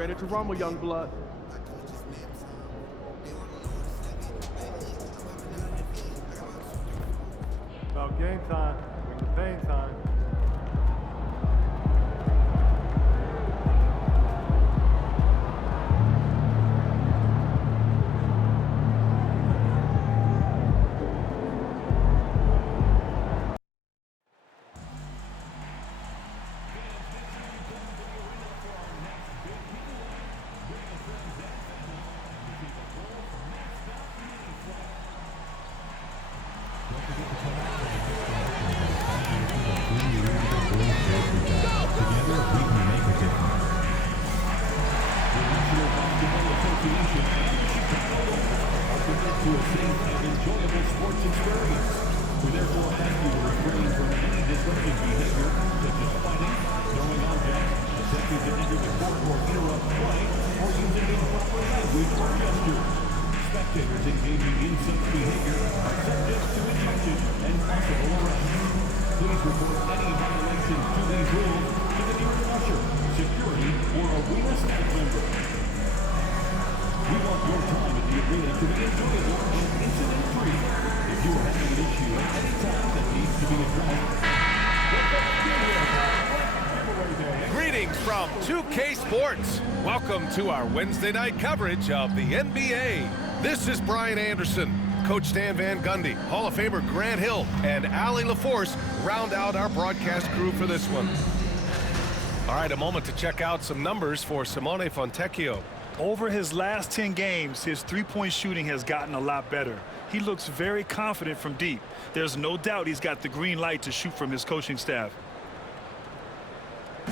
ready to rumble, young blood. About game time. Bring the pain time. To a safe and enjoyable sports experience. We therefore thank you to refrain from any disruptive behavior, such as fighting, throwing objects, attempting to enter the court or interrupt play, or using improper language or gestures. Spectators engaging in such behavior are subject to injunction and possible arrest. Please report any violations to these rules to the nearest usher, security, or arena staff member. We want your time at the arena to be enjoyable and incident-free. If you are having an issue at any time that needs to be addressed, greetings from 2K Sports. Welcome to our Wednesday night coverage of the NBA. This is Brian Anderson. Coach Stan Van Gundy, Hall of Famer Grant Hill, and Allie LaForce round out our broadcast crew for this one. All right, a moment to check out some numbers for Simone Fontecchio. Over his last 10 games, his three-point shooting has gotten a lot better. He looks very confident from deep. There's no doubt he's got the green light to shoot from his coaching staff.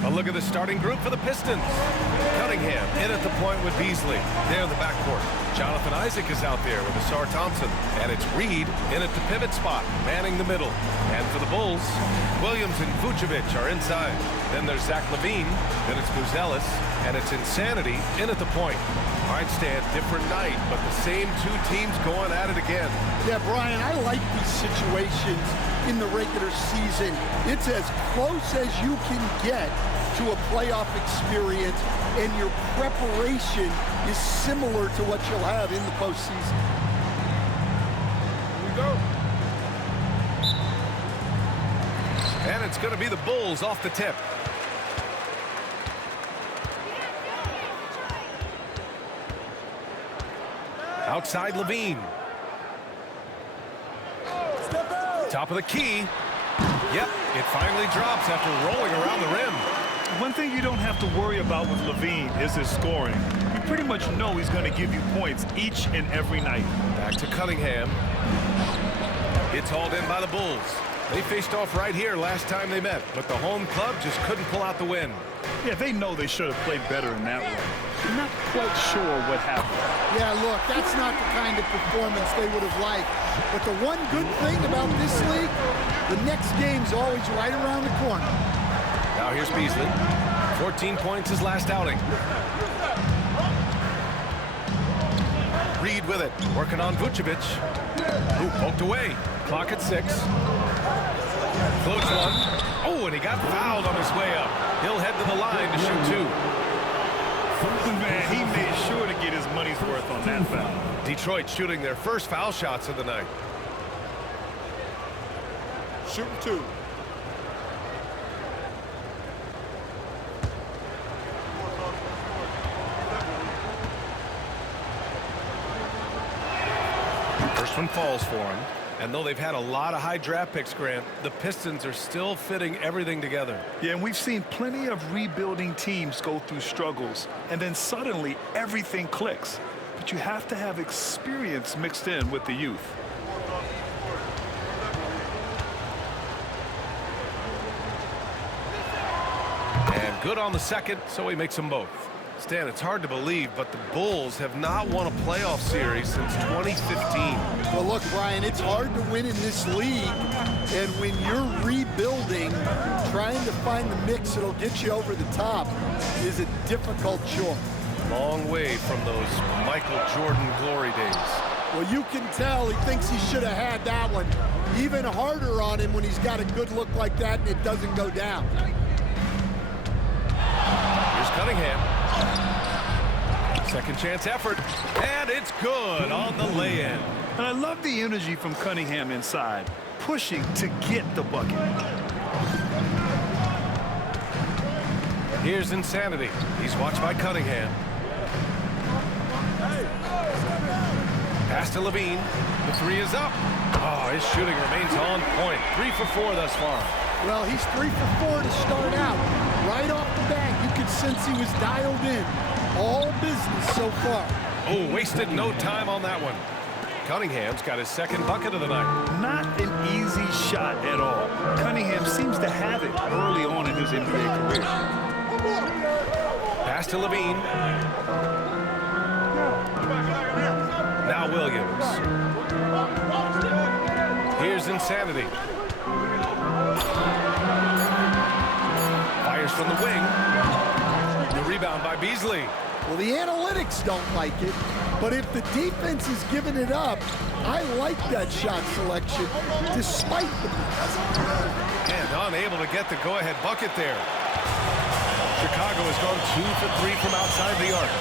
A look at the starting group for the Pistons. Cunningham in at the point with Beasley. There in the backcourt. Jonathan Isaac is out there with Asar Thompson. And it's Reed in at the pivot spot, manning the middle. And for the Bulls, Williams and Vucevic are inside. Then there's Zach LaVine. Then it's Buzelis. And it's Insanity in at the point. All right, Stan, different night, but the same two teams going at it again. Yeah, Brian, I like these situations in the regular season. It's as close as you can get to a playoff experience, and your preparation is similar to what you'll have in the postseason. Here we go. And it's going to be the Bulls off the tip. Outside LaVine. Top of the key. Yep, it finally drops after rolling around the rim. One thing you don't have to worry about with LaVine is his scoring. You pretty much know he's going to give you points each and every night. Back to Cunningham. It's hauled in by the Bulls. They faced off right here last time they met, but the home club just couldn't pull out the win. Yeah, they know they should have played better in that one. I'm not quite sure what happened. Yeah, look, that's not the kind of performance they would have liked. But the one good thing about this league, the next game's always right around the corner. Now here's Beasley. 14 points his last outing. Reed with it, working on Vucevic. Ooh, poked away. Clock at 6. Floats one. Oh, and he got fouled on his way up. He'll head to the line to shoot 2. Man, he made sure to get his money's worth on that foul. Detroit shooting their first foul shots of the night. Shooting 2. First one falls for him. And though they've had a lot of high draft picks, Grant, the Pistons are still fitting everything together. Yeah, and we've seen plenty of rebuilding teams go through struggles, and then suddenly everything clicks. But you have to have experience mixed in with the youth. And good on the second, so he makes them both. Stan, it's hard to believe, but the Bulls have not won a playoff series since 2015. Well, look, Brian, it's hard to win in this league. And when you're rebuilding, trying to find the mix that'll get you over the top is a difficult chore. Long way from those Michael Jordan glory days. Well, you can tell he thinks he should have had that one. Even harder on him when he's got a good look like that and it doesn't go down. Here's Cunningham. Second chance effort, and it's good on the lay-in. And I love the energy from Cunningham inside, pushing to get the bucket. Here's Insanity. He's watched by Cunningham. Pass to Levine. The three is up. Oh, his shooting remains on point. 3 for 4 thus far. Well, he's 3 for 4 to start out. Right off the bat, you could sense he was dialed in. All business so far. Oh, wasted no time on that one. Cunningham's got his second bucket of the night. Not an easy shot at all. Cunningham seems to have it early on in his NBA career. Pass to Levine. Now Williams. Here's Insanity. Fires from the wing. The rebound by Beasley. Well, the analytics don't like it, but if the defense is giving it up, I like that shot selection, despite the pass. And unable to get the go-ahead bucket there. Chicago has gone 2 for 3 from outside the arc.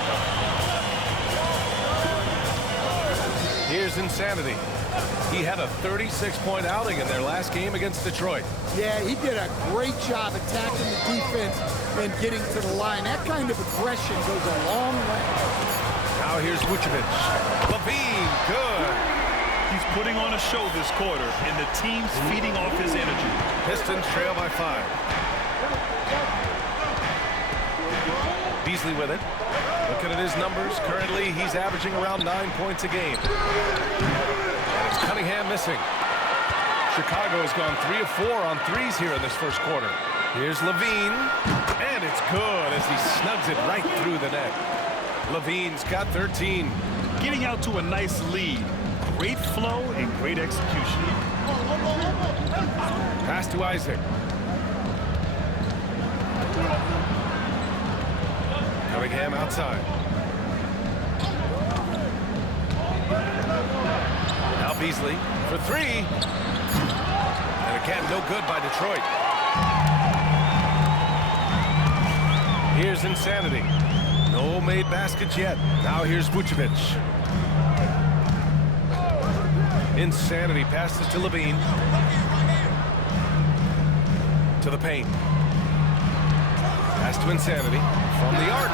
Here's Insanity. He had a 36-point outing in their last game against Detroit. Yeah, he did a great job attacking the defense and getting to the line. That kind of aggression goes a long way. Now here's Vucevic. Levine, good. He's putting on a show this quarter, and the team's feeding off his energy. Pistons trail by 5. Beasley with it. Looking at his numbers, currently he's averaging around 9 points a game. And it's Cunningham missing. Chicago has gone 3 of 4 on threes here in this first quarter. Here's Levine, and it's good as he snugs it right through the net. Levine's got 13. Getting out to a nice lead. Great flow and great execution. Pass to Isaac. Cunningham outside. Now Beasley for 3. And again, no good by Detroit. Here's Insanity. No made baskets yet. Now here's Vucevic. Insanity passes to Levine. To the paint. Pass to Insanity from the arc.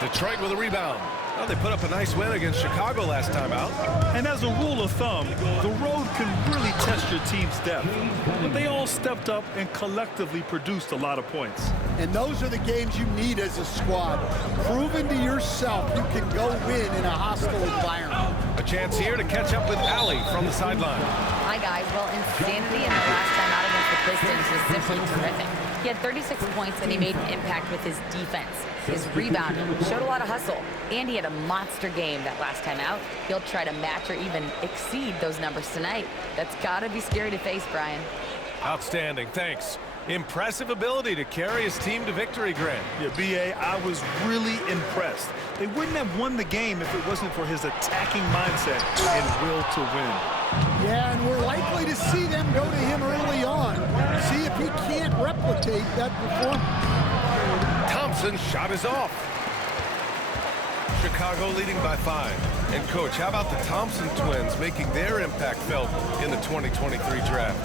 Detroit with a rebound. Well, they put up a nice win against Chicago last time out. And as a rule of thumb, the road can really test your team's depth. But they all stepped up and collectively produced a lot of points. And those are the games you need as a squad. Proving to yourself you can go win in a hostile environment. A chance here to catch up with Allie from the sideline. Hi, guys. Well, Insanity in the last time out against the Pistons was simply terrific. He had 36 points, and he made an impact with his defense. His rebound showed a lot of hustle, and he had a monster game that last time out. He'll try to match or even exceed those numbers tonight. That's got to be scary to face, Brian. Outstanding, thanks. Impressive ability to carry his team to victory, Grant. Yeah, B.A., I was really impressed. They wouldn't have won the game if it wasn't for his attacking mindset and will to win. Yeah, and we're likely to see them go to him early on. See if he can't replicate that performance. Thompson's shot is off. Chicago leading by 5. And, Coach, how about the Thompson twins making their impact felt in the 2023 draft?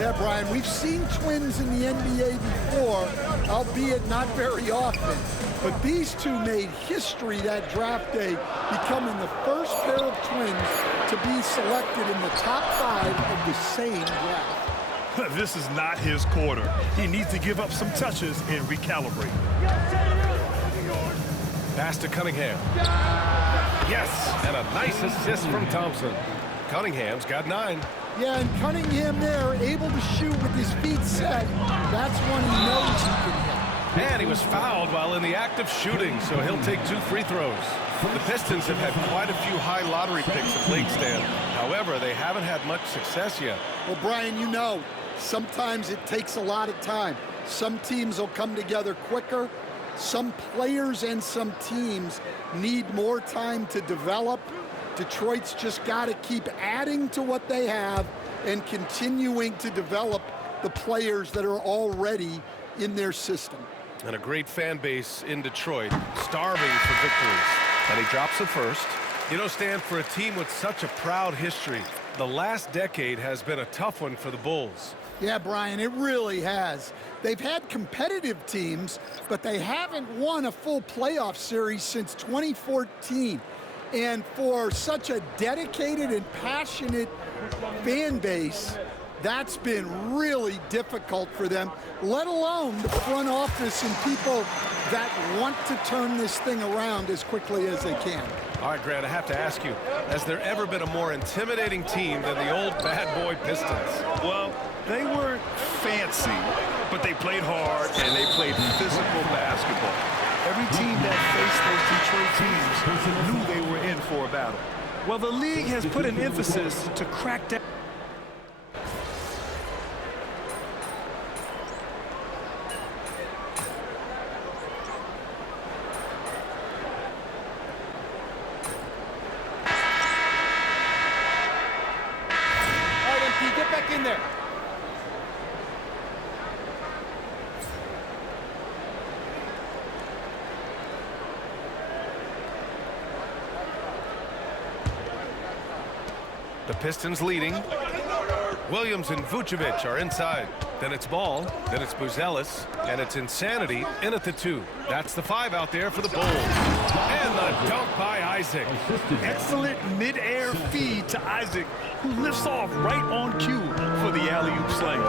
Yeah, Brian, we've seen twins in the NBA before, albeit not very often. But these two made history that draft day, becoming the first pair of twins to be selected in the top 5 of the same draft. This is not his quarter. He needs to give up some touches and recalibrate. Pass to Cunningham. Yes, and a nice assist from Thompson. Cunningham's got 9. Yeah, and Cunningham there, able to shoot with his feet set. That's one he knows he can hit. And he was fouled while in the act of shooting, so he'll take 2 free throws. The Pistons have had quite a few high lottery picks of late, Stan. However, they haven't had much success yet. Well, Brian, you know, sometimes it takes a lot of time. Some teams will come together quicker. Some players and some teams need more time to develop. Detroit's just got to keep adding to what they have and continuing to develop the players that are already in their system. And a great fan base in Detroit, starving for victories. And he drops it first. You know, Stan, for a team with such a proud history, the last decade has been a tough one for the Bulls. Yeah, Brian, it really has. They've had competitive teams, but they haven't won a full playoff series since 2014. And for such a dedicated and passionate fan base, that's been really difficult for them, let alone the front office and people that want to turn this thing around as quickly as they can. All right, Grant, I have to ask you, has there ever been a more intimidating team than the old bad boy Pistons? Well, they weren't fancy, but they played hard and they played physical basketball. Every team that faced those Detroit teams knew they were in for a battle. Well, the league has put an emphasis to crack down. Get back in there. The Pistons leading. Williams and Vucevic are inside. Then it's Ball, then it's Buzelis, and it's Insanity in at the 2. That's the 5 out there for the Bulls. And the dunk by Isaac. Excellent mid-air feed to Isaac, who lifts off right on cue for the alley-oop slam.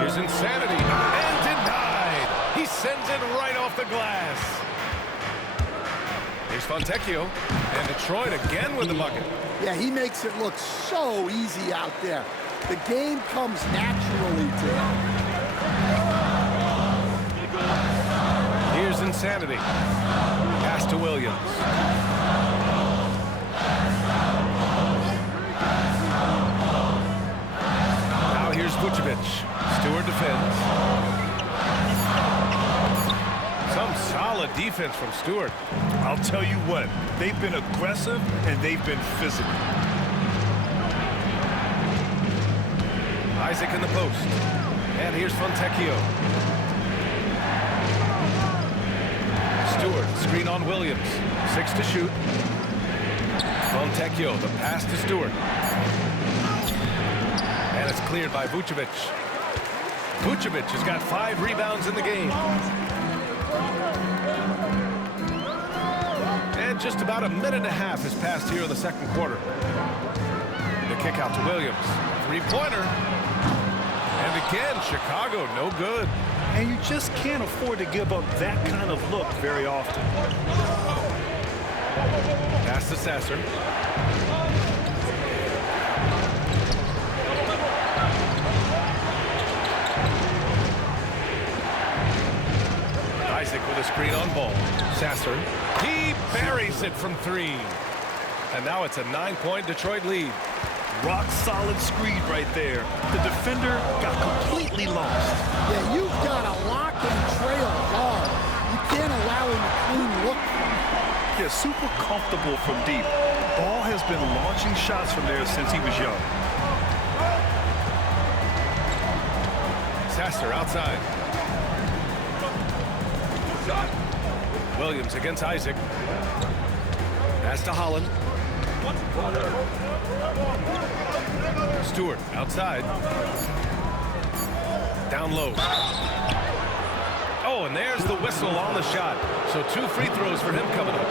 Here's Insanity, and denied. He sends it right off the glass. Here's Fontecchio, and Detroit again with the bucket. Yeah, he makes it look so easy out there. The game comes naturally to him. Here's Insanity. Pass to Williams. Now here's Vucevic. Stewart defends. Some solid defense from Stewart. I'll tell you what, they've been aggressive and they've been physical. Isaac in the post. And here's Fontecchio. Stewart, screen on Williams. 6 to shoot. Fontecchio, the pass to Stewart. And it's cleared by Vucevic. Vucevic has got 5 rebounds in the game. And just about a minute and a half has passed here in the second quarter. The kick out to Williams. 3-pointer. And again, Chicago, no good. And you just can't afford to give up that kind of look very often. Pass to Sasser. Isaac with a screen on Ball. Sasser. He buries it from 3. And now it's a 9-point Detroit lead. Rock solid screen right there. The defender got completely lost. Yeah, you've got to lock and trail hard. You can't allow him a clean look. Yeah, super comfortable from deep. Ball has been launching shots from there since he was young. Sasser outside. Williams against Isaac. Pass to Holland. Stewart outside. Down low. Oh, and there's the whistle on the shot. So 2 free throws for him coming up.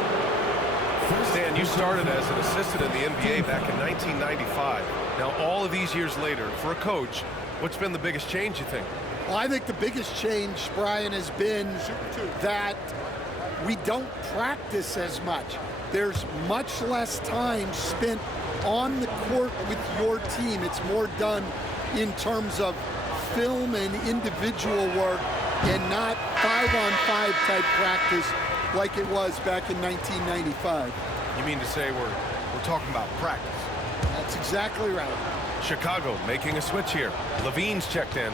Stan, you started as an assistant in the NBA back in 1995. Now, all of these years later, for a coach, what's been the biggest change, you think? Well, I think the biggest change, Brian, has been that we don't practice as much. There's much less time spent on the court with your team. It's more done in terms of film and individual work and not 5-on-5 type practice like it was back in 1995. You mean to say we're talking about practice? That's exactly right. Chicago making a switch here. Levine's checked in.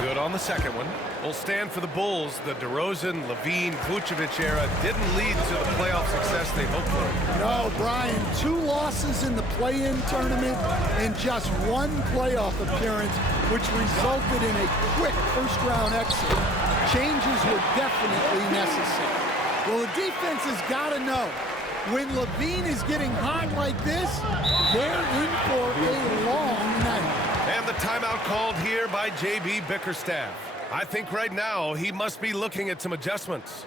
Good Good on the second one. Will stand for the Bulls. The DeRozan, Levine, Vucevic era didn't lead to the playoff success they hoped for. No, Brian, 2 losses in the play-in tournament and just 1 playoff appearance, which resulted in a quick first-round exit. Changes were definitely necessary. Well, the defense has got to know, when Levine is getting hot like this, they're in for a long night. And the timeout called here by J.B. Bickerstaff. I think right now he must be looking at some adjustments.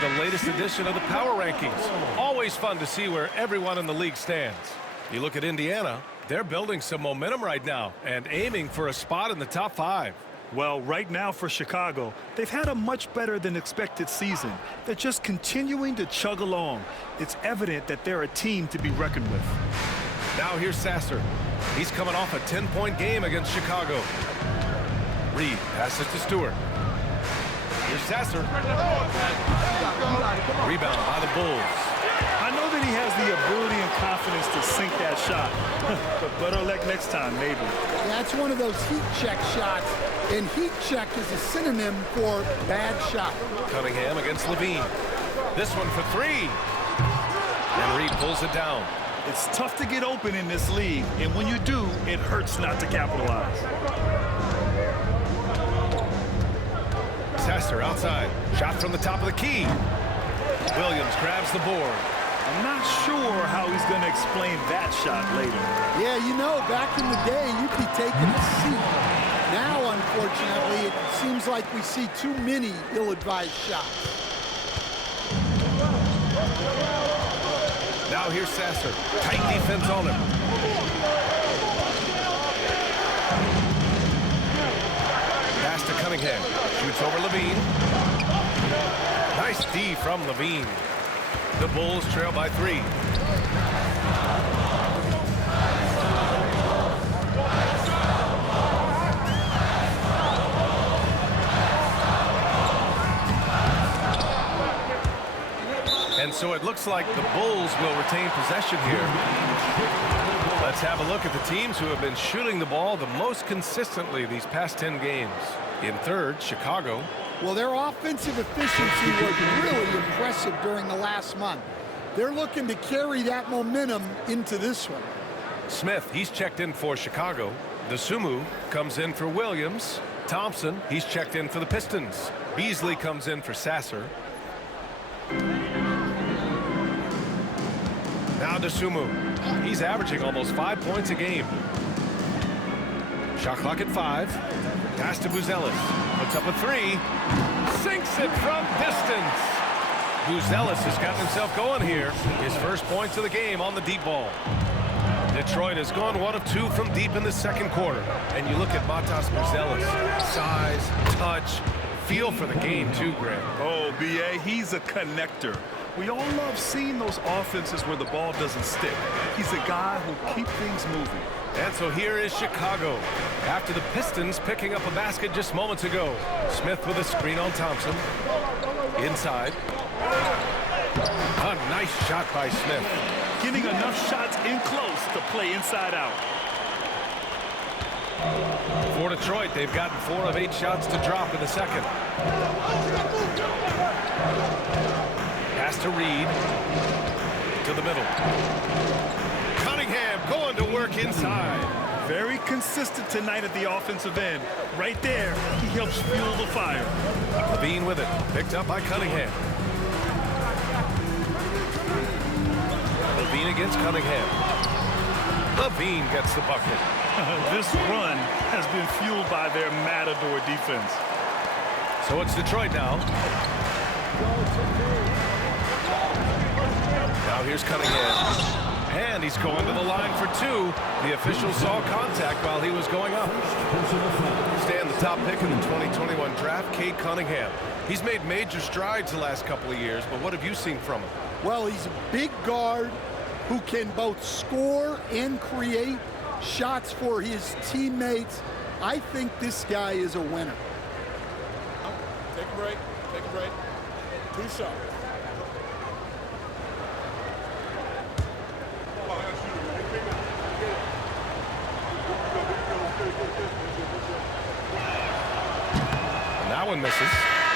The latest edition of the Power Rankings. Always fun to see where everyone in the league stands. You look at Indiana, they're building some momentum right now and aiming for a spot in the top 5. Well, right now for Chicago, they've had a much better than expected season. They're just continuing to chug along. It's evident that they're a team to be reckoned with. Now here's Sasser. He's coming off a 10-point game against Chicago. Reed passes to Stewart. Here's Sasser. Rebound by the Bulls. I know that he has the ability and confidence to sink that shot. But better luck next time, maybe. That's one of those heat check shots, and heat check is a synonym for bad shot. Cunningham against Levine. This one for 3. And Reed pulls it down. It's tough to get open in this league, and when you do, it hurts not to capitalize. Sasser outside. Shot from the top of the key. Williams grabs the board. I'm not sure how he's going to explain that shot later. Yeah, you know, back in the day, you'd be taking a seat. Now, unfortunately, it seems like we see too many ill-advised shots. Now here's Sasser. Tight defense on him. Pass to Cunningham. Shoots over Levine. Nice D from Levine. The Bulls trail by 3. And so it looks like the Bulls will retain possession here. Let's have a look at the teams who have been shooting the ball the most consistently these past 10 games. In third, Chicago. Well, their offensive efficiency was really impressive during the last month. They're looking to carry that momentum into this one. Smith, he's checked in for Chicago. Dosunmu comes in for Williams. Thompson, he's checked in for the Pistons. Beasley comes in for Sasser. Now Dosunmu. He's averaging almost 5 points a game. Shot clock at 5. Pass to Buzelis. Puts up a 3. Sinks it from distance. Buzelis has gotten himself going here. His first points of the game on the deep ball. Detroit has gone 1 of 2 from deep in the second quarter. And you look at Matas Buzelis. Size, touch, feel for the game too, Greg. Oh, B.A., he's a connector. We all love seeing those offenses where the ball doesn't stick. He's a guy who'll keep things moving. And so here is Chicago. After the Pistons picking up a basket just moments ago. Smith with a screen on Thompson. Inside. A nice shot by Smith. Getting enough shots in close to play inside out. For Detroit, they've gotten 4 of 8 shots to drop in the second. Pass to Reed. To the middle. Cunningham going to work inside. Very consistent tonight at the offensive end. Right there, he helps fuel the fire. Levine with it. Picked up by Cunningham. Levine against Cunningham. Levine gets the bucket. This run has been fueled by their Matador defense. So it's Detroit now. Now here's Cunningham. And he's going to the line for two. The official saw contact while he was going up. Stan, the top pick in the 2021 draft, Cade Cunningham. He's made major strides the last couple of years, but what have you seen from him? Well, he's a big guard who can both score and create shots for his teammates. I think this guy is a winner. Take a break. Take a break. 2 shots. That one misses.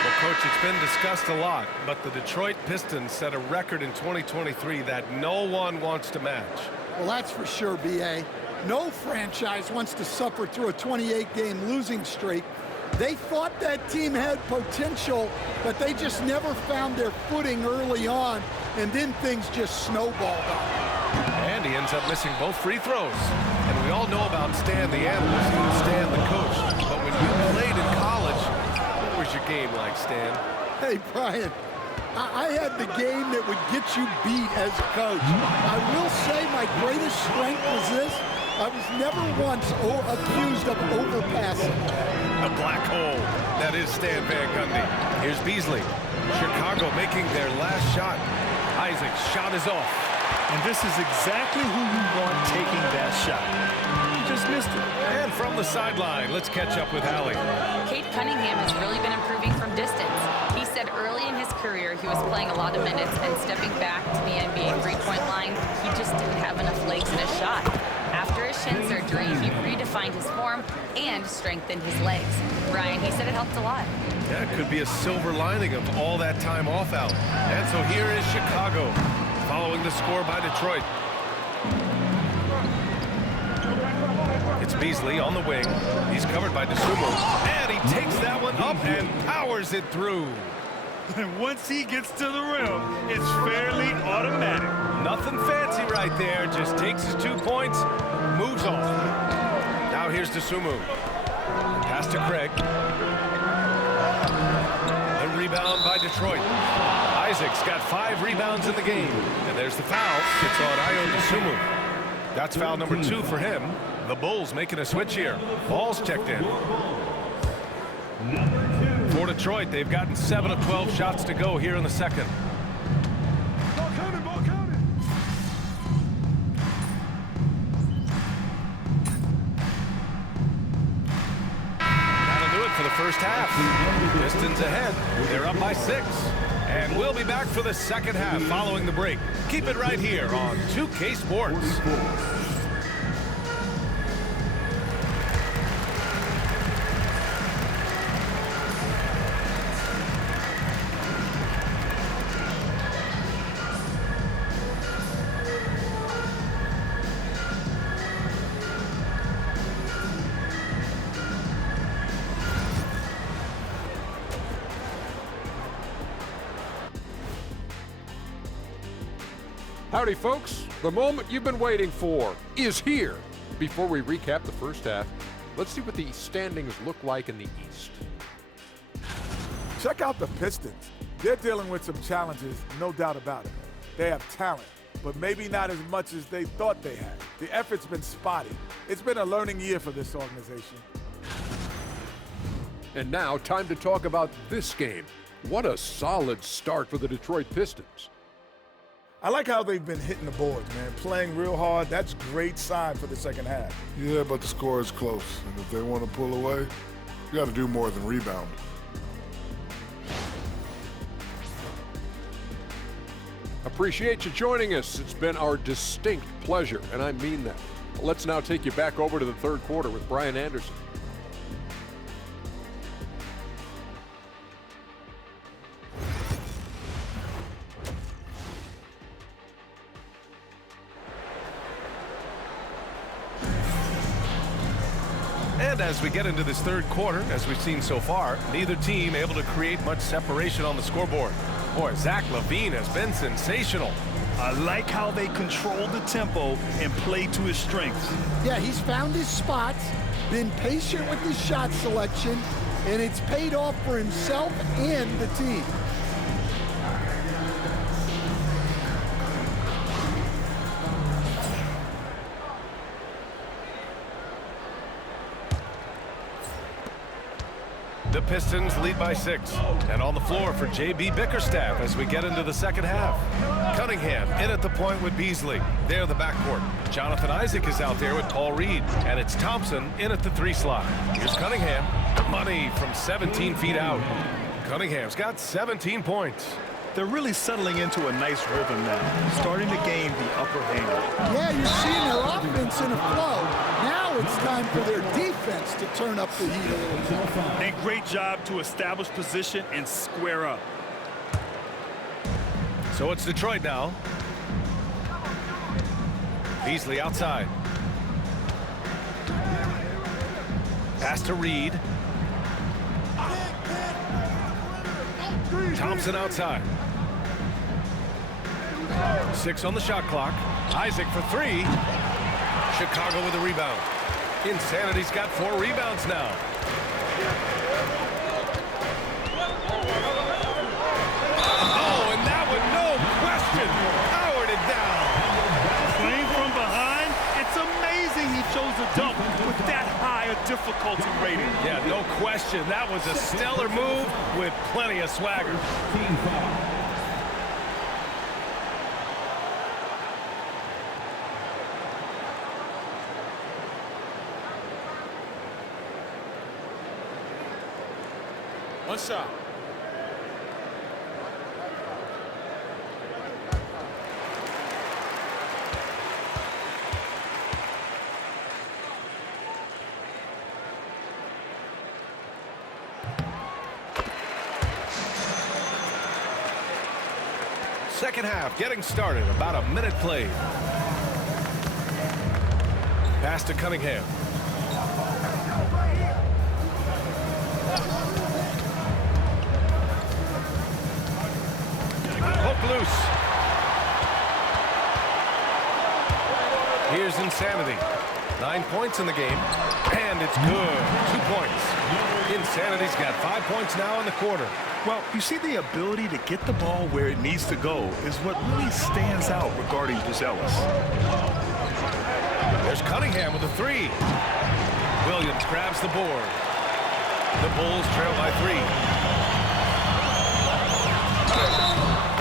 Well, Coach, it's been discussed a lot, but the Detroit Pistons set a record in 2023 that no one wants to match. Well, that's for sure, B.A. No franchise wants to suffer through a 28-game losing streak. They thought that team had potential, but they just never found their footing early on, and then things just snowballed on them. And he ends up missing both free throws. And we all know about Stan the analyst and Stan the coach, but when you played in college, what was your game like, Stan? Hey, Brian, I had the game that would get you beat as a coach. I will say my greatest strength was this. I was never once accused of overpassing. A black hole. That is Stan Van Gundy. Here's Beasley. Chicago making their last shot. Isaac's shot is off. And this is exactly who you want taking that shot. You just missed it. And from the sideline, let's catch up with Allie. Cade Cunningham has really been improving from distance. He said early in his career he was playing a lot of minutes, and stepping back to the NBA three-point line, he just didn't have enough legs in his shot. After his shin surgery, he redefined his form and strengthened his legs. Brian, he said it helped a lot. Yeah, it could be a silver lining of all that time off out. And so here is Chicago, following the score by Detroit. It's Beasley on the wing. He's covered by DeSumo. And he takes that one up and powers it through. And once he gets to the rim, it's fairly automatic. Nothing fancy right there. Just takes his 2 points, moves on. Now here's DeSumo. Pass to Craig. The rebound by Detroit. Isaac's got 5 rebounds in the game. And there's the foul. It's on Ayo DeSumo. That's foul number 2 for him. The Bulls making a switch here. Ball's checked in. For Detroit, they've gotten 7 of 12 shots to go here in the second. Ball counted, ball counted. That'll do it for the first half. Pistons ahead. They're up by 6. And we'll be back for the second half following the break. Keep it right here on 2K Sports. Howdy, folks. The moment you've been waiting for is here. Before we recap the first half, let's see what the standings look like in the East. Check out the Pistons. They're dealing with some challenges, no doubt about it. They have talent, but maybe not as much as they thought they had. The effort's been spotty. It's been a learning year for this organization. And now, time to talk about this game. What a solid start for the Detroit Pistons. I like how they've been hitting the boards, man. Playing real hard. That's a great sign for the second half. Yeah, but the score is close. And if they want to pull away, you got to do more than rebound. Appreciate you joining us. It's been our distinct pleasure, and I mean that. Let's now take you back over to the third quarter with Brian Anderson. And as we get into this third quarter, as we've seen so far, neither team able to create much separation on the scoreboard. Boy, Zach LaVine has been sensational. I like how they control the tempo and play to his strengths. Yeah, he's found his spots, been patient with his shot selection, and it's paid off for himself and the team. The Pistons lead by 6. And on the floor for J.B. Bickerstaff as we get into the second half. Cunningham in at the point with Beasley. There the backcourt. Jonathan Isaac is out there with Paul Reed. And it's Thompson in at the 3 slot. Here's Cunningham. Money from 17 feet out. Cunningham's got 17 points. They're really settling into a nice rhythm now, starting to gain the upper hand. Yeah, you're seeing their offense in a flow. Now it's time for their defense to turn up the heat a little bit. And great job to establish position and square up. So it's Detroit now. Beasley outside. Pass to Reed. Thompson outside. 6 on the shot clock. Isaac for 3. Chicago with a rebound. Insanity's got 4 rebounds now. Oh, and that one, no question, powered it down. Playing from behind, it's amazing he chose a dunk with that high a difficulty rating. Yeah, no question. That was a stellar move with plenty of swagger. Team foul. One shot. Second half getting started. About a minute played. Pass to Cunningham. Hook loose. Here's Insanity. 9 points in the game. And it's good. 2 points. Insanity's got 5 points now in the quarter. Well, you see, the ability to get the ball where it needs to go is what really stands out regarding Ellis. There's Cunningham with a 3. Williams grabs the board. The Bulls trail by 3.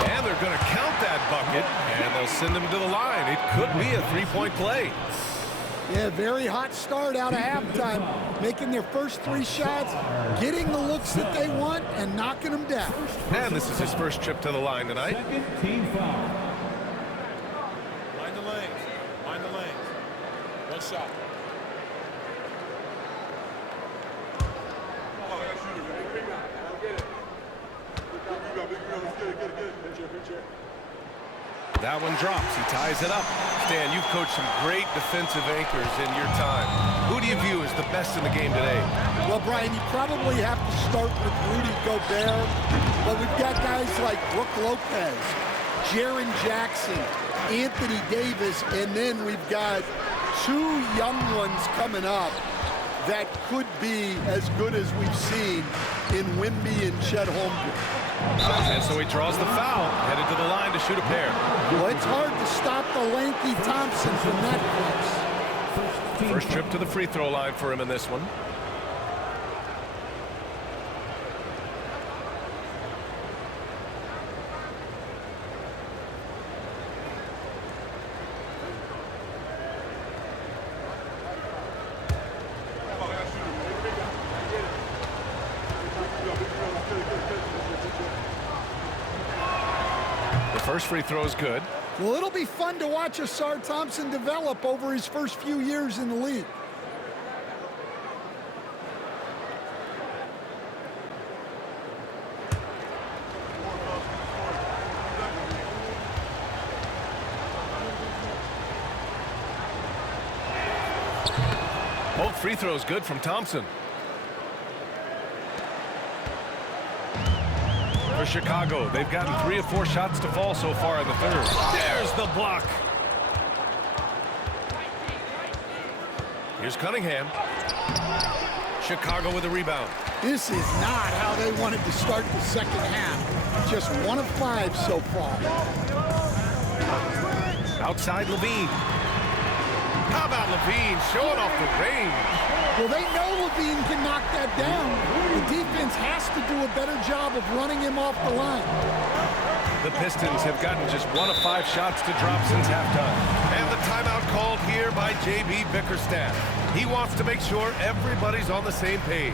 And they're going to count that bucket, and they'll send him to the line. It could be a 3-point play. Yeah, very hot start out of halftime, making their first 3 shots, getting the looks that they want, and knocking them down. And this is his first trip to the line tonight. Second team foul. Mind the lanes. Mind the lanes. One shot. That one drops. He ties it up. Stan, you've coached some great defensive anchors in your time. Who do you view as the best in the game today? Well, Brian, you probably have to start with Rudy Gobert, but we've got guys like Brook Lopez, Jaren Jackson, Anthony Davis, and then we've got 2 young ones coming up that could be as good as we've seen in Wemby and Chet Holmgren. And so he draws the foul, headed to the line to shoot a pair. Well, it's hard to stop the lanky Thompson from that place. First trip to the free throw line for him in this one. First free throw is good. Well, it'll be fun to watch Asar Thompson develop over his first few years in the league. Both free throws good from Thompson. For for Chicago. They've gotten 3 or 4 shots to fall so far in the third. There's the block. Here's Cunningham. Chicago with a rebound. This is not how they wanted to start the second half. Just 1 of 5 so far. Outside Levine. How about Levine showing off the range? Well, they know Levine can knock that down. The defense has to do a better job of running him off the line. The Pistons have gotten just 1 of 5 shots to drop since halftime. And the timeout called here by J.B. Bickerstaff. He wants to make sure everybody's on the same page.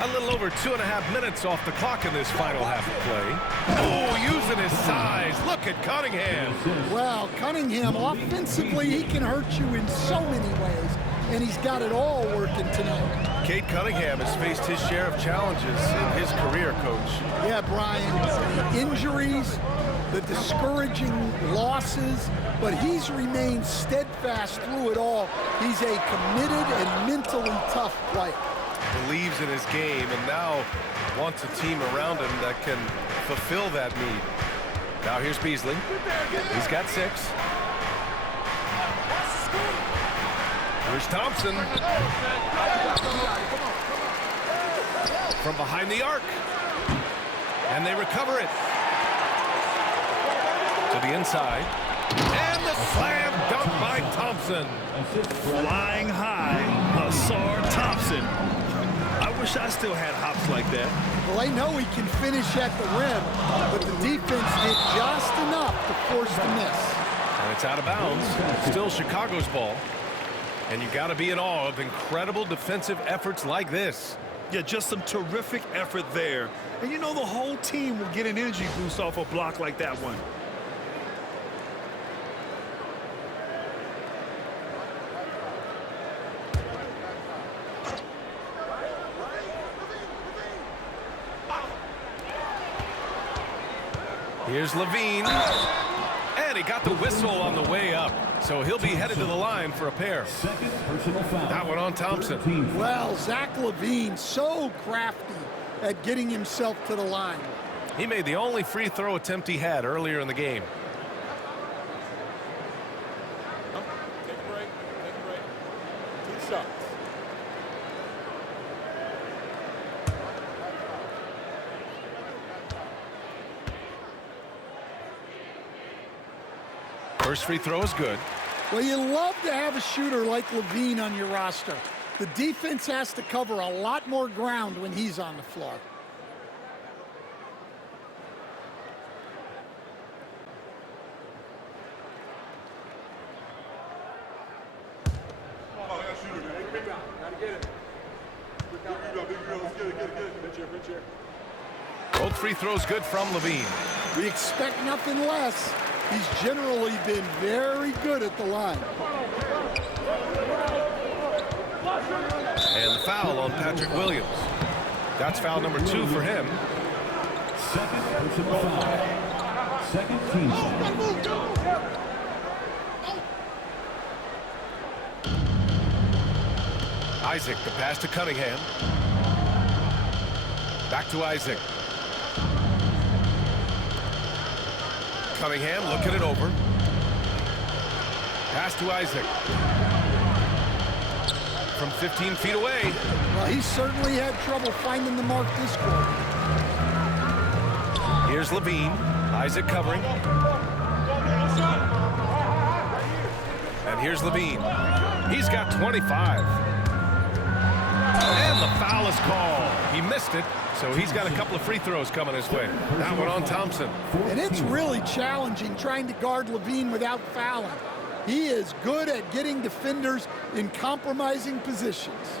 A little over 2.5 minutes off the clock in this final half of play. Oh, using his size. Look at Cunningham. Well, Cunningham, offensively, he can hurt you in so many ways, and he's got it all working tonight. Cade Cunningham has faced his share of challenges in his career, Coach. Yeah, Brian, injuries, the discouraging losses, but he's remained steadfast through it all. He's a committed and mentally tough player. Believes in his game and now wants a team around him that can fulfill that need. Now here's Beasley. He's got 6. Here's Thompson. From behind the arc. And they recover it. To the inside. And the slam dunk by Thompson. Flying high, Asar Thompson. I wish I still had hops like that. Well, they know he can finish at the rim, but the defense did just enough to force the miss. And it's out of bounds. Still Chicago's ball. And you got to be in awe of incredible defensive efforts like this. Yeah, just some terrific effort there. And you know the whole team will get an energy boost off a block like that one. Here's Levine. And he got the whistle on the way up. So he'll be headed to the line for a pair. Second personal foul. That one on Thompson. Well, Zach LaVine, so crafty at getting himself to the line. He made the only free throw attempt he had earlier in the game. Take a break. Take a break. 2 shots. First free throw is good. Well, you love to have a shooter like LaVine on your roster. The defense has to cover a lot more ground when he's on the floor. Both free throws good from Levine. We expect nothing less. He's generally been very good at the line. And the foul on Patrick Williams. That's foul number 2 for him. Second personal foul. Second team foul. Isaac, the pass to Cunningham. Back to Isaac. Cunningham looking it over. Pass to Isaac. From 15 feet away. Well, he certainly had trouble finding the mark this quarter. Here's Levine. Isaac covering. And here's Levine. He's got 25. And the foul is called. He missed it, so he's got a couple of free throws coming his way. That one on Thompson. And it's really challenging trying to guard Levine without fouling. He is good at getting defenders in compromising positions.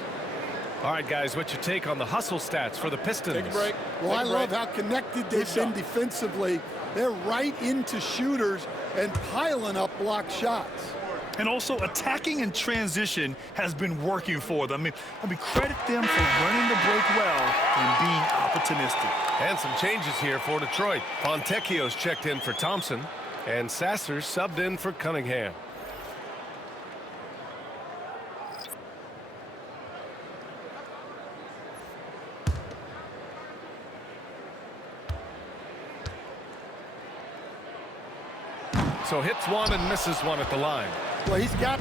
All right, guys, what's your take on the hustle stats for the Pistons? Take a break. Well, I love how connected they've been defensively. They're right into shooters and piling up block shots. And also attacking in transition has been working for them. I mean, credit them for running the break well and being opportunistic. And some changes here for Detroit. Fontecchio's checked in for Thompson, and Sasser subbed in for Cunningham. So hits one and misses one at the line. Well, he's got...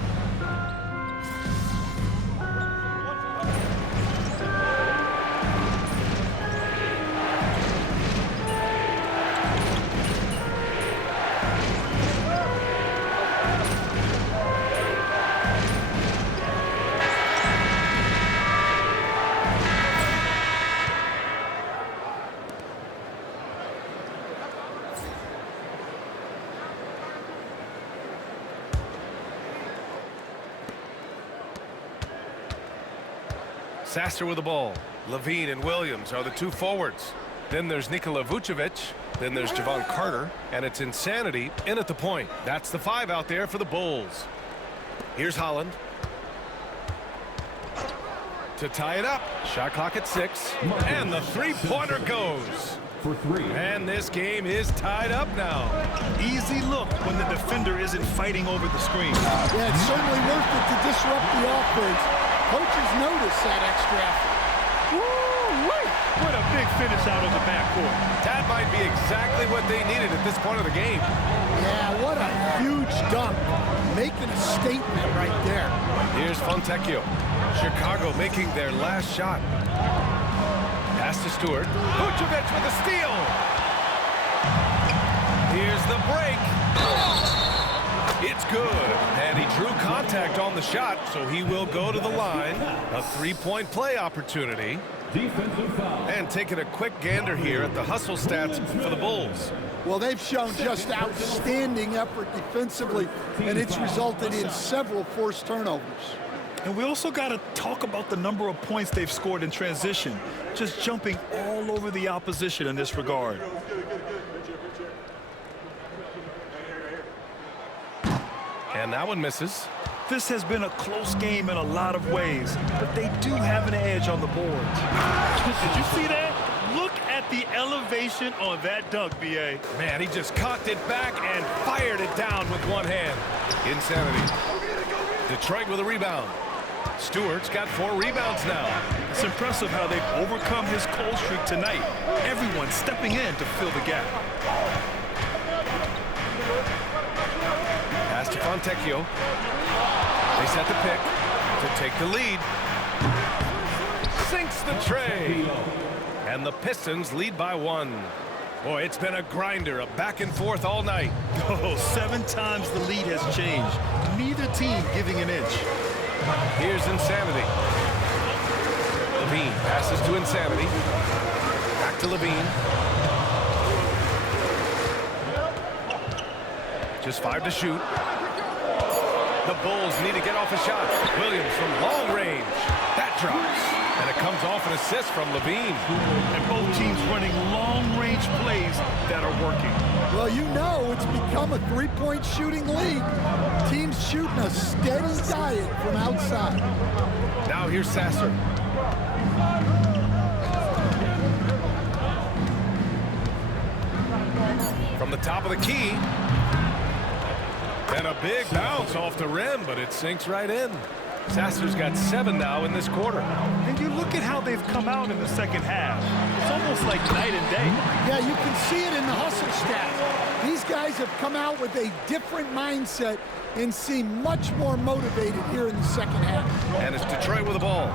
Sasser with the ball. Levine and Williams are the two forwards. Then there's Nikola Vucevic. Then there's Javon Carter. And it's Insanity in at the point. That's the 5 out there for the Bulls. Here's Holland. To tie it up. Shot clock at 6. And the three-pointer goes. For 3. And this game is tied up now. Easy look when the defender isn't fighting over the screen. Yeah, it's certainly worth it to disrupt the offense. Coaches notice that extra effort. Woo-wee! What a big finish out of the backcourt. That might be exactly what they needed at this point of the game. Yeah, what a huge dunk. Making a statement right there. Here's Fontecchio. Chicago making their last shot. Pass to Stewart. Vucevic with a steal. Here's the break. It's good. And he drew contact on the shot, so he will go to the line. A three-point play opportunity. Defensive foul. And taking a quick gander here at the hustle stats for the Bulls. Well, they've shown just outstanding effort defensively, and it's resulted in several forced turnovers. And we also got to talk about the number of points they've scored in transition, just jumping all over the opposition in this regard. And that one misses. This has been a close game in a lot of ways, but they do have an edge on the boards. Did you see that? Look at the elevation on that dunk, B.A. Man, he just cocked it back and fired it down with one hand. Insanity. Detroit with a rebound. Stewart's got 4 rebounds now. It's impressive how they've overcome his cold streak tonight. Everyone stepping in to fill the gap. Pass to Fontecchio. They set the pick to take the lead. Sinks the tray. And the Pistons lead by 1. Boy, it's been a grinder, a back and forth all night. Oh, 7 times the lead has changed. Neither team giving an inch. Here's Insanity. Levine passes to Insanity. Back to Levine. Just 5 to shoot. The Bulls need to get off a shot. Williams from long range. That drops. And it comes off an assist from Levine. And both teams running long-range plays that are working. Well, you know it's become a three-point shooting league. Teams shooting a steady diet from outside. Now here's Sasser. From the top of the key. And a big bounce off the rim, but it sinks right in. Sasser's got 7 now in this quarter. And you look at how they've come out in the second half. It's almost like night and day. Yeah, you can see it in the hustle stats. These guys have come out with a different mindset and seem much more motivated here in the second half. And it's Detroit with the ball.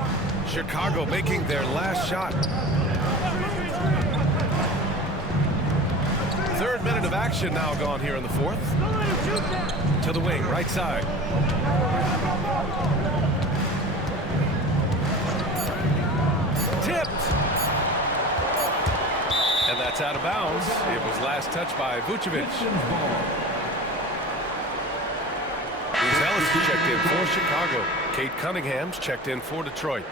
Chicago making their last shot. 3rd minute of action now gone here in the 4th. To the wing, right side. Tipped. And that's out of bounds. It was last touched by Vucevic. Bruce Ellis checked in for Chicago. Kate Cunningham's checked in for Detroit.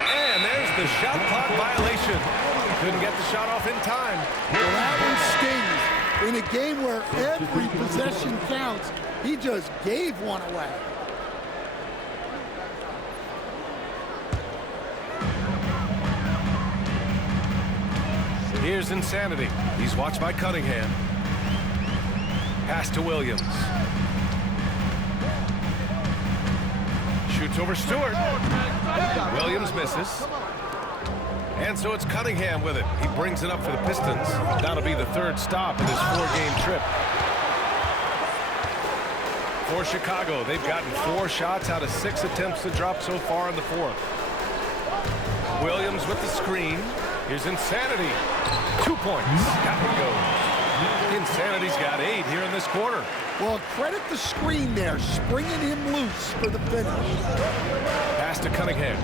And there's the shot clock violation. Couldn't get the shot off in time. Well, that one stings. In a game where every possession counts, he just gave one away. Here's Insanity. He's watched by Cunningham. Pass to Williams. Shoots over Stewart. Williams misses. And so it's Cunningham with it. He brings it up for the Pistons. That'll be the 3rd stop in this 4-game trip. For Chicago, they've gotten 4 shots out of 6 attempts to drop so far in the 4th. Williams with the screen. Here's Insanity. 2 points. That one goes. Insanity's got 8 here in this quarter. Well, credit the screen there, springing him loose for the finish. Pass to Cunningham.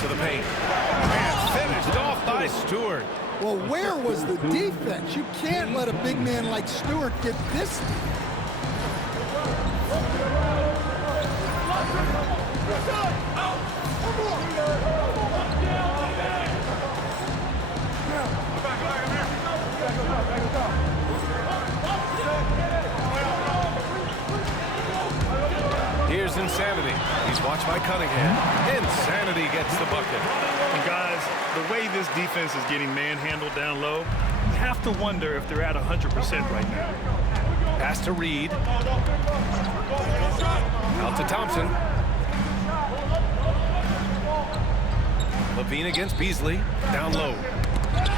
To the paint. And finished off by Stewart. Well, where was the defense? You can't let a big man like Stewart get this. Here's Insanity. He's watched by Cunningham. Insanity gets the bucket. And guys, the way this defense is getting manhandled down low, you have to wonder if they're at 100% right now. Pass to Reed. Out to Thompson. Levine against Beasley. Down low.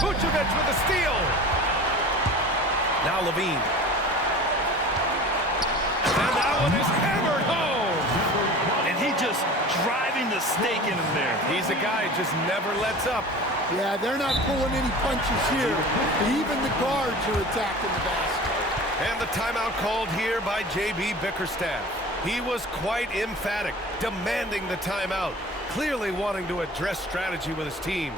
Vucevic with a steal. Now Levine. And that one is hammered home. And he just driving the stake in him there. He's a guy who just never lets up. Yeah, they're not pulling any punches here. Even the guards are attacking the basket. And the timeout called here by J.B. Bickerstaff. He was quite emphatic, demanding the timeout, clearly wanting to address strategy with his team.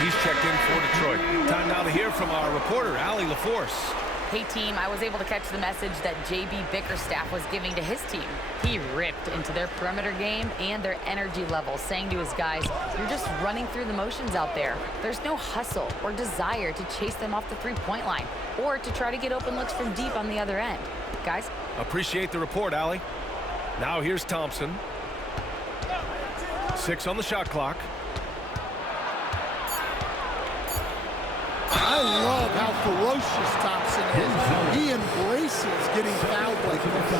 He's checked in for Detroit. Time now to hear from our reporter, Allie LaForce. Hey, team, I was able to catch the message that J.B. Bickerstaff was giving to his team. He ripped into their perimeter game and their energy level, saying to his guys, you're just running through the motions out there. There's no hustle or desire to chase them off the three-point line or to try to get open looks from deep on the other end. Guys? Appreciate the report, Allie. Now here's Thompson. 6 on the shot clock. I love how ferocious Thompson is. He embraces getting fouled like this.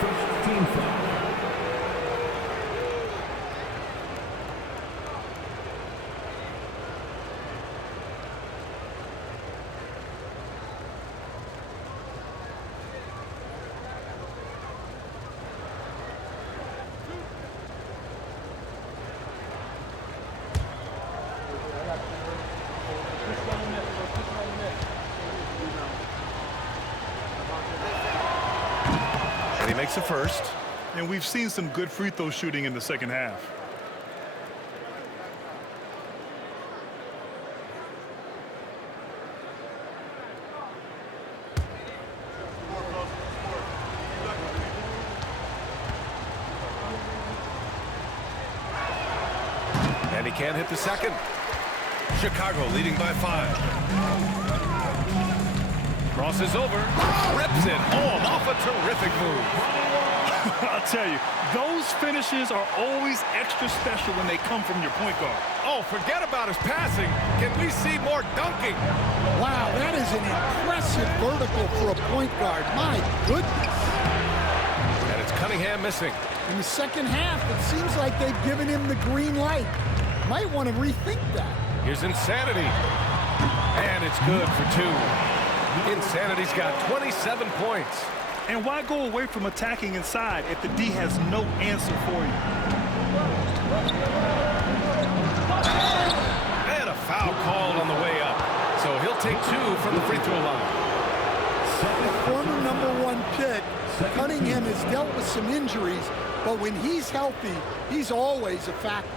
First team foul. makes a first. And we've seen some good free throw shooting in the second half. And he can't hit the second. Chicago leading by 5. Crosses over, rips it home off a terrific move. I'll tell you, those finishes are always extra special when they come from your point guard. Oh, forget about his passing. Can we see more dunking? Wow, that is an impressive vertical for a point guard. My goodness. And it's Cunningham missing. In the second half, it seems like they've given him the green light. Might want to rethink that. Here's Insanity. And it's good for 2. Insanity's got 27 points. And why go away from attacking inside if the D has no answer for you? And a foul called on the way up. So he'll take 2 from the free throw line. The former #1 pick, Cunningham has dealt with some injuries, but when he's healthy, he's always a factor.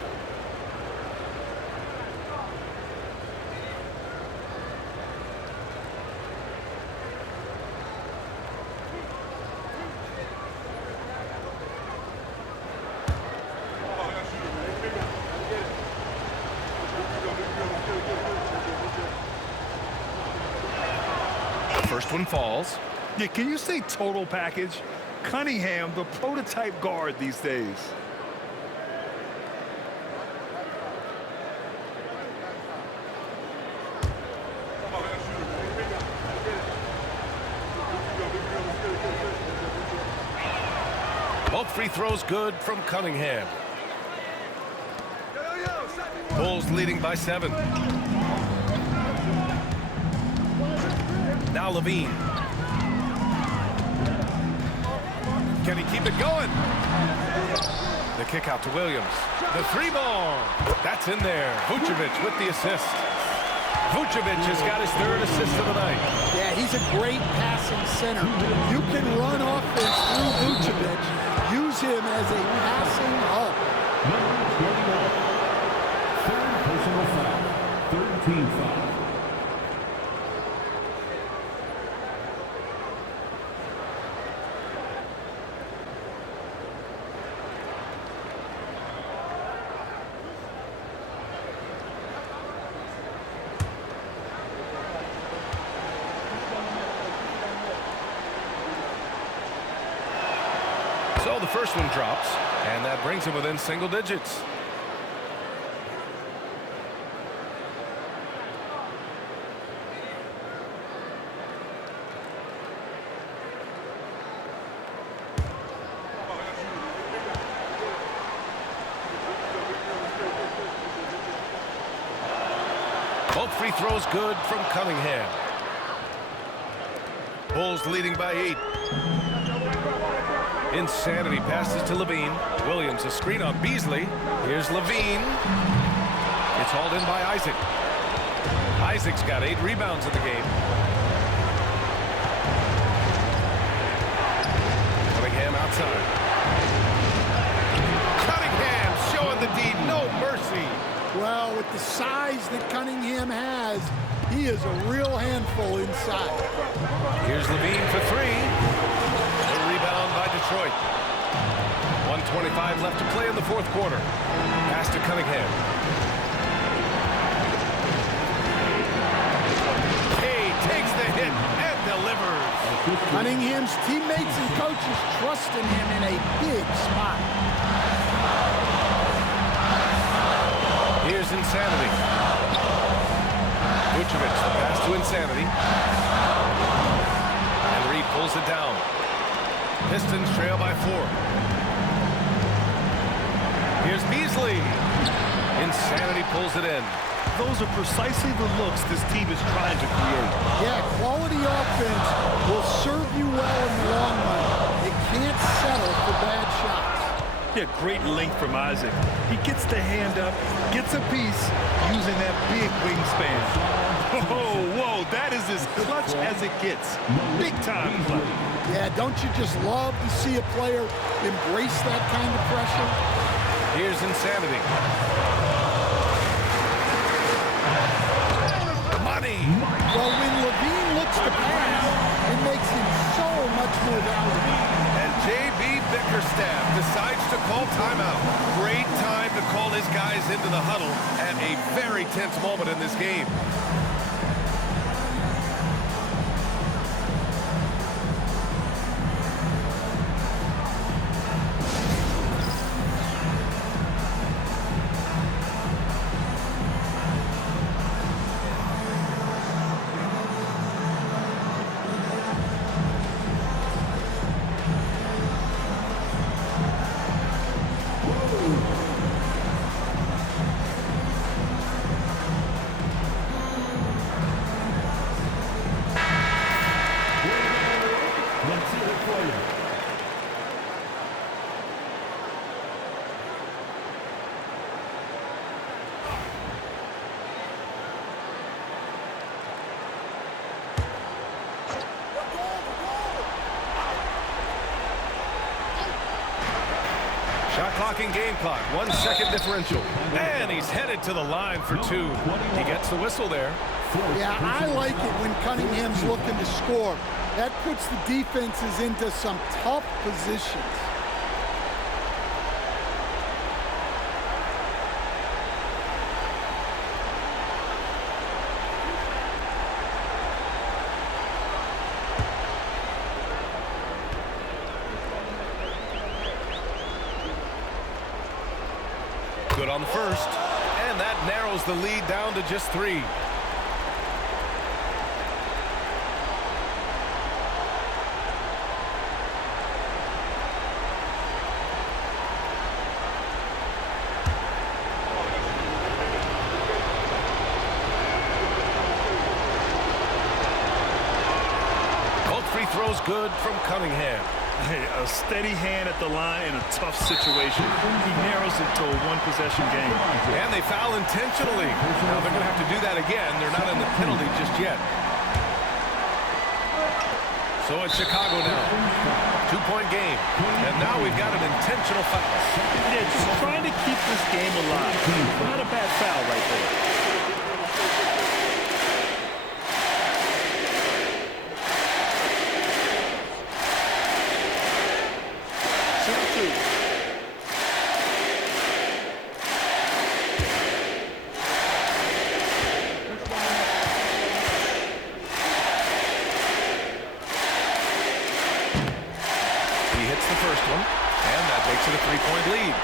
First one falls. Yeah, can you say total package? Cunningham, the prototype guard these days. Both free throws good from Cunningham. Bulls leading by 7. Now Levine. Can he keep it going? The kick out to Williams. The 3-ball. That's in there. Vucevic with the assist. Vucevic has got his 3rd assist of the night. Yeah, he's a great passing center. You can run offense through Vucevic. Use him as a passing hub. Third personal foul. Third team foul. So the first one drops, and that brings him within single digits. Both free throws good from Cunningham. Bulls leading by 8. Insanity passes to Levine. Williams a screen on Beasley. Here's Levine. It's hauled in by Isaac. Isaac's got 8 rebounds in the game. Cunningham outside. Cunningham showing the D no mercy. Well, with the size that Cunningham has, he is a real handful inside. Here's Levine for 3. Rebound by Detroit. 1:25 left to play in the 4th quarter. Pass to Cunningham. Kay takes the hit and delivers. Cunningham's teammates and coaches trusting him in a big spot. Here's Insanity. Vucevic, the pass to Insanity. And Reed pulls it down. Pistons trail by 4. Here's Beasley. Insanity pulls it in. Those are precisely the looks this team is trying to create. Yeah, quality offense will serve you well in the long run. It can't settle for bad shots. Yeah, great length from Isaac. He gets the hand up, gets a piece using that big wingspan. Oh, whoa, that is as clutch as it gets. Big time clutch. Yeah, don't you just love to see a player embrace that kind of pressure? Here's insanity. Money. Well, when Levine looks to pass, it makes him so much more valuable. And J.B. Bickerstaff decides to call timeout. Great time to call his guys into the huddle at a very tense moment in this game. Shot clock and game clock, 1 second differential. And he's headed to the line for 2. He gets the whistle there. Yeah, I like it when Cunningham's looking to score. That puts the defenses into some tough positions. Good on the first, and that narrows the lead down to just 3. Both free throws good from Cunningham. A steady hand at the line in a tough situation. He narrows it to a one-possession game. And they foul intentionally. Now they're going to have to do that again. They're not in the penalty just yet. So it's Chicago now. 2-point game. And now we've got an intentional foul. Yeah, just trying to keep this game alive. Not a bad foul right there. First one, and that makes it a 3-point lead.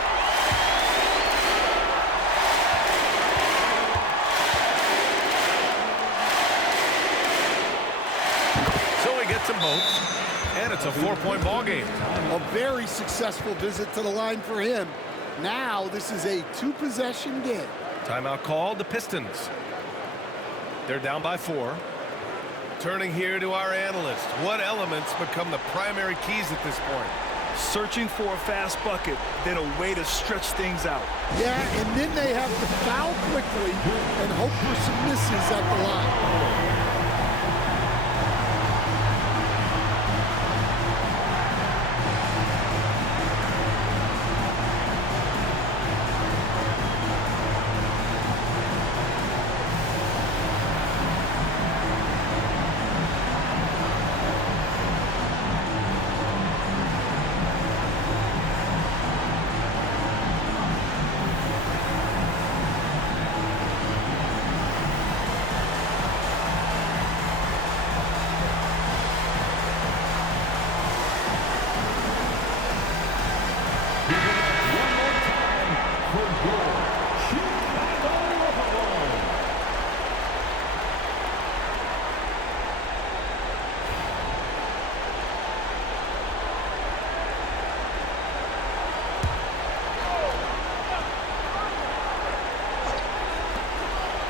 So he gets them both, and it's a 4-point ball game. A very successful visit to the line for him. Now this is a 2-possession game. Timeout called, the Pistons. They're down by 4. Turning here to our analyst. What elements become the primary keys at this point? Searching for a fast bucket, then a way to stretch things out. Yeah, and then they have to foul quickly and hope for some misses at the line.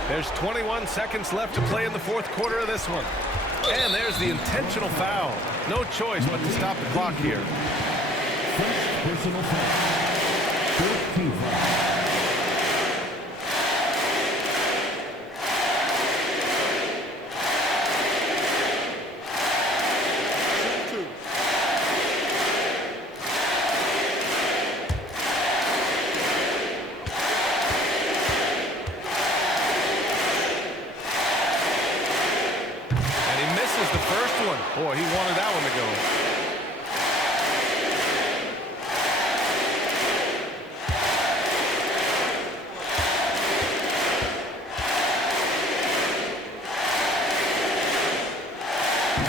There's 21 seconds left to play in the fourth quarter of this one. And there's the intentional foul. No choice but to stop the clock here. First personal foul. Boy, he wanted that one to go.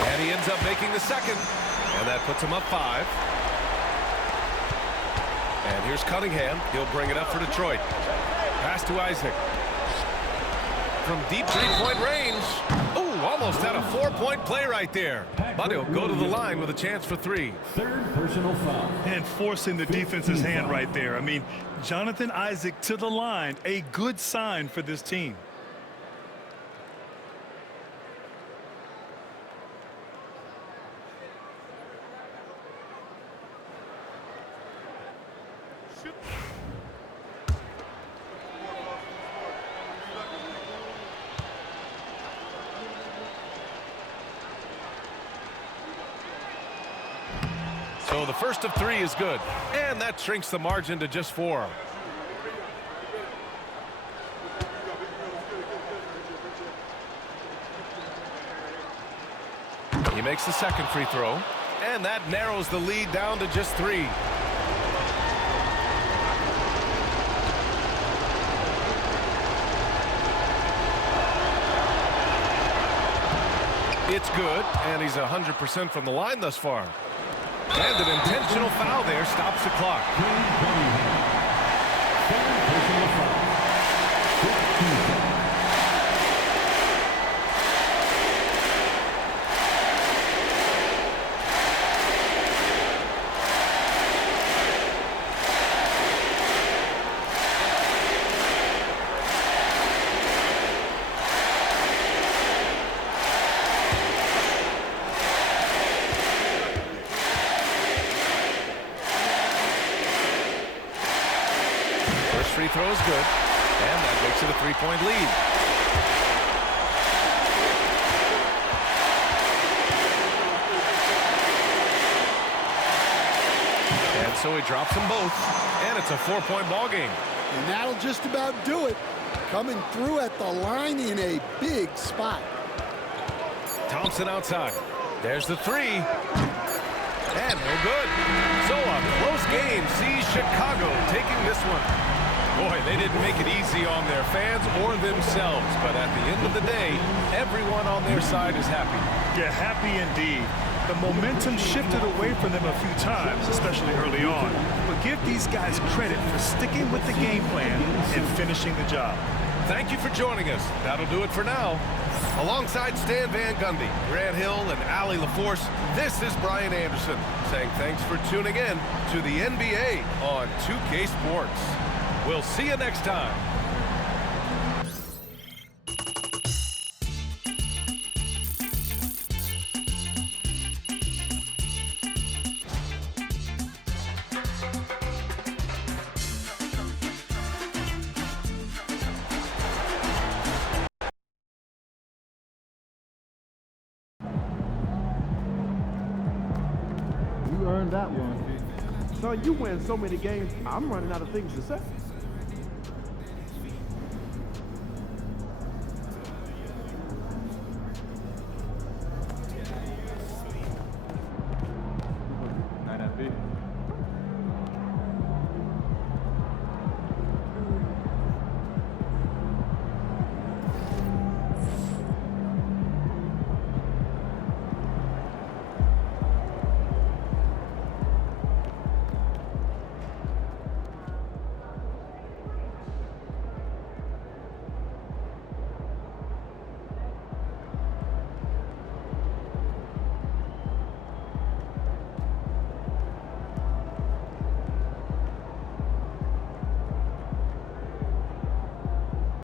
And he ends up making the second. And that puts him up 5. And here's Cunningham. He'll bring it up for Detroit. Pass to Isaac. From deep three-point range. Oh, almost had a 4-point play right there. But he'll go to the line with a chance for 3. Third personal foul. And forcing the defense's hand right there. I mean, Jonathan Isaac to the line, a good sign for this team. So the first of 3 is good, and that shrinks the margin to just 4. He makes the second free throw, and that narrows the lead down to just 3. It's good, and he's 100% from the line thus far. And an intentional foul there stops the clock. Free throw is good, and that makes it a 3-point lead. And so he drops them both, and it's a 4-point ball game. And that'll just about do it. Coming through at the line in a big spot. Thompson outside. There's the 3. And no good. So a close game sees Chicago taking this one. Boy, they didn't make it easy on their fans or themselves, but at the end of the day, everyone on their side is happy. Yeah, happy indeed. The momentum shifted away from them a few times, especially early on. But give these guys credit for sticking with the game plan and finishing the job. Thank you for joining us. That'll do it for now. Alongside Stan Van Gundy, Grant Hill, and Allie LaForce, this is Brian Anderson saying thanks for tuning in to the NBA on 2K Sports. We'll see you next time. You earned that one. So you win so many games, I'm running out of things to say.